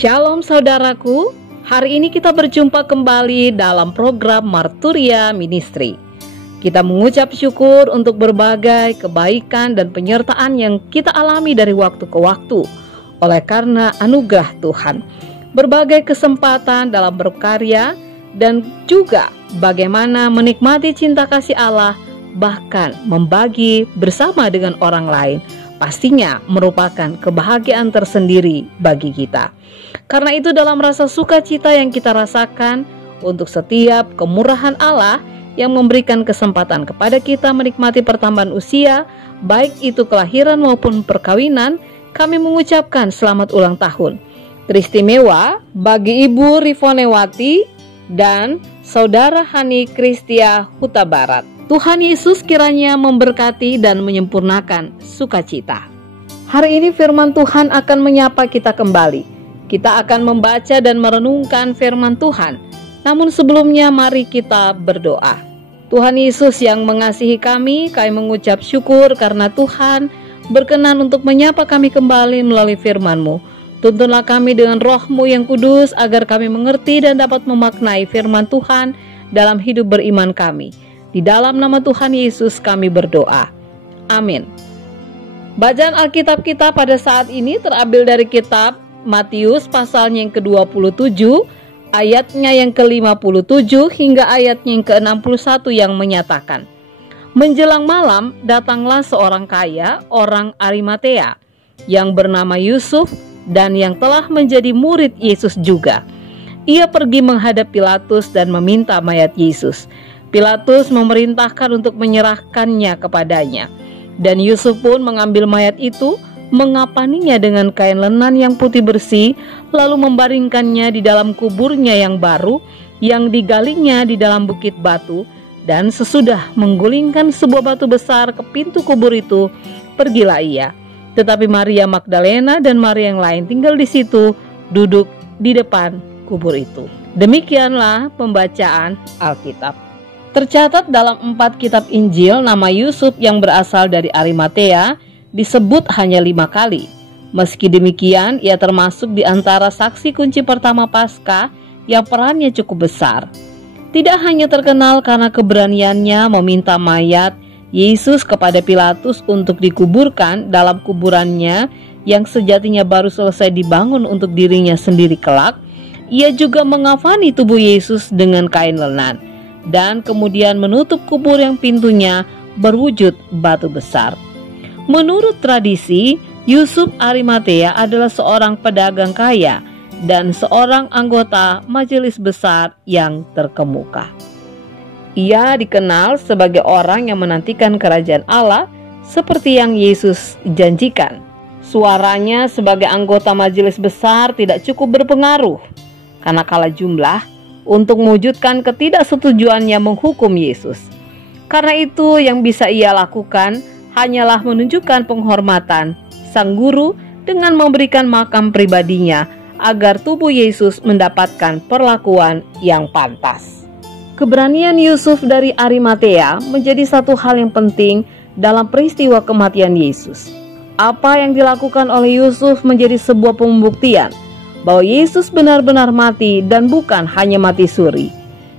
Shalom saudaraku, hari ini kita berjumpa kembali dalam program Marturia Ministry. Kita mengucap syukur untuk berbagai kebaikan dan penyertaan yang kita alami dari waktu ke waktu oleh karena anugerah Tuhan. Berbagai kesempatan dalam berkarya dan juga bagaimana menikmati cinta kasih Allah, bahkan membagi bersama dengan orang lain, pastinya merupakan kebahagiaan tersendiri bagi kita. Karena itu dalam rasa sukacita yang kita rasakan untuk setiap kemurahan Allah yang memberikan kesempatan kepada kita menikmati pertambahan usia, baik itu kelahiran maupun perkawinan, kami mengucapkan selamat ulang tahun teristimewa bagi Ibu Rivonewati dan Saudara Hani Kristia Huta Barat. Tuhan Yesus kiranya memberkati dan menyempurnakan sukacita. Hari ini firman Tuhan akan menyapa kita kembali. Kita akan membaca dan merenungkan firman Tuhan. Namun sebelumnya mari kita berdoa. Tuhan Yesus yang mengasihi kami mengucap syukur karena Tuhan berkenan untuk menyapa kami kembali melalui firman-Mu. Tuntunlah kami dengan roh-Mu yang kudus agar kami mengerti dan dapat memaknai firman Tuhan dalam hidup beriman kami. Di dalam nama Tuhan Yesus kami berdoa. Amin. Bacaan Alkitab kita pada saat ini terambil dari kitab Matius pasalnya yang ke-27, ayatnya yang ke-57 hingga ayatnya yang ke-61 yang menyatakan, menjelang malam datanglah seorang kaya, orang Arimatea, yang bernama Yusuf dan yang telah menjadi murid Yesus juga. Ia pergi menghadap Pilatus dan meminta mayat Yesus. Pilatus memerintahkan untuk menyerahkannya kepadanya. Dan Yusuf pun mengambil mayat itu, mengapaninya dengan kain lenan yang putih bersih, lalu membaringkannya di dalam kuburnya yang baru, yang digalinya di dalam bukit batu. Dan sesudah menggulingkan sebuah batu besar ke pintu kubur itu, pergilah ia. Tetapi Maria Magdalena dan Maria yang lain tinggal di situ, duduk di depan kubur itu. Demikianlah pembacaan Alkitab. Tercatat dalam 4 kitab Injil, nama Yusuf yang berasal dari Arimatea disebut hanya 5 kali. Meski demikian, ia termasuk di antara saksi kunci pertama Paskah yang perannya cukup besar. Tidak hanya terkenal karena keberaniannya meminta mayat Yesus kepada Pilatus untuk dikuburkan dalam kuburannya yang sejatinya baru selesai dibangun untuk dirinya sendiri kelak, ia juga mengafani tubuh Yesus dengan kain lenan dan kemudian menutup kubur yang pintunya berwujud batu besar. Menurut tradisi, Yusuf Arimatea adalah seorang pedagang kaya dan seorang anggota majelis besar yang terkemuka. Ia dikenal sebagai orang yang menantikan kerajaan Allah seperti yang Yesus janjikan. Suaranya sebagai anggota majelis besar tidak cukup berpengaruh karena kalah jumlah untuk mewujudkan ketidaksetujuannya menghukum Yesus. Karena itu yang bisa ia lakukan hanyalah menunjukkan penghormatan sang guru dengan memberikan makam pribadinya agar tubuh Yesus mendapatkan perlakuan yang pantas. Keberanian Yusuf dari Arimatea menjadi satu hal yang penting dalam peristiwa kematian Yesus. Apa yang dilakukan oleh Yusuf menjadi sebuah pembuktian bahwa Yesus benar-benar mati dan bukan hanya mati suri.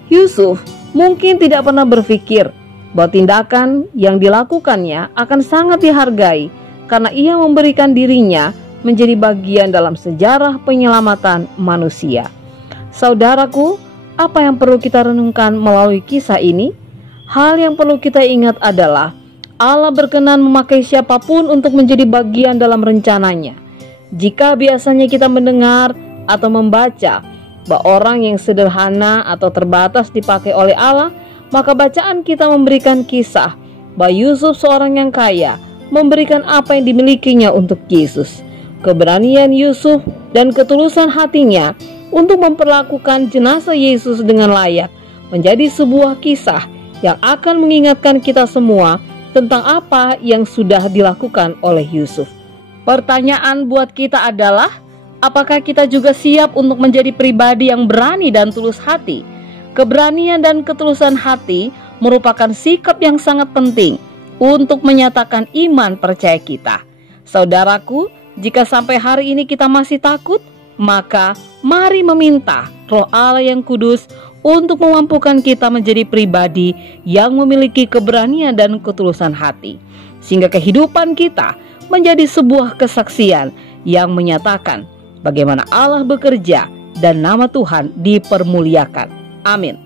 Yusuf mungkin tidak pernah berpikir bahwa tindakan yang dilakukannya akan sangat dihargai karena ia memberikan dirinya menjadi bagian dalam sejarah penyelamatan manusia. Saudaraku, apa yang perlu kita renungkan melalui kisah ini? Hal yang perlu kita ingat adalah Allah berkenan memakai siapapun untuk menjadi bagian dalam rencananya. Jika biasanya kita mendengar atau membaca bahwa orang yang sederhana atau terbatas dipakai oleh Allah, maka bacaan kita memberikan kisah bahwa Yusuf seorang yang kaya memberikan apa yang dimilikinya untuk Yesus. Keberanian Yusuf dan ketulusan hatinya untuk memperlakukan jenazah Yesus dengan layak menjadi sebuah kisah yang akan mengingatkan kita semua tentang apa yang sudah dilakukan oleh Yusuf. Pertanyaan buat kita adalah, apakah kita juga siap untuk menjadi pribadi yang berani dan tulus hati? Keberanian dan ketulusan hati merupakan sikap yang sangat penting untuk menyatakan iman percaya kita. Saudaraku, jika sampai hari ini kita masih takut, Maka mari meminta Roh Allah yang kudus untuk memampukan kita menjadi pribadi yang memiliki keberanian dan ketulusan hati, sehingga kehidupan kita menjadi sebuah kesaksian yang menyatakan bagaimana Allah bekerja dan nama Tuhan dipermuliakan. Amin.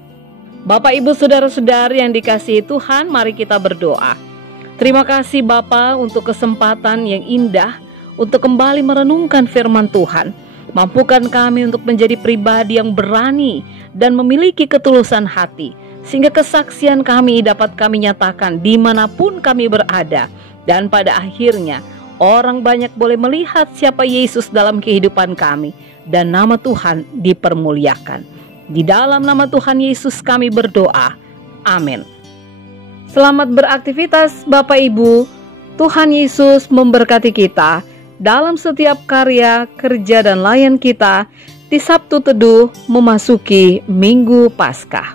Bapak, Ibu, saudara-saudari yang dikasihi Tuhan, mari kita berdoa. Terima kasih Bapa untuk kesempatan yang indah untuk kembali merenungkan firman Tuhan. Mampukan kami untuk menjadi pribadi yang berani dan memiliki ketulusan hati, sehingga kesaksian kami dapat kami nyatakan dimanapun kami berada. Dan pada akhirnya orang banyak boleh melihat siapa Yesus dalam kehidupan kami, dan nama Tuhan dipermuliakan. Di dalam nama Tuhan Yesus kami berdoa. Amin. Selamat beraktivitas Bapak Ibu. Tuhan Yesus memberkati kita dalam setiap karya, kerja, dan layan kita di Sabtu Teduh memasuki Minggu Paskah.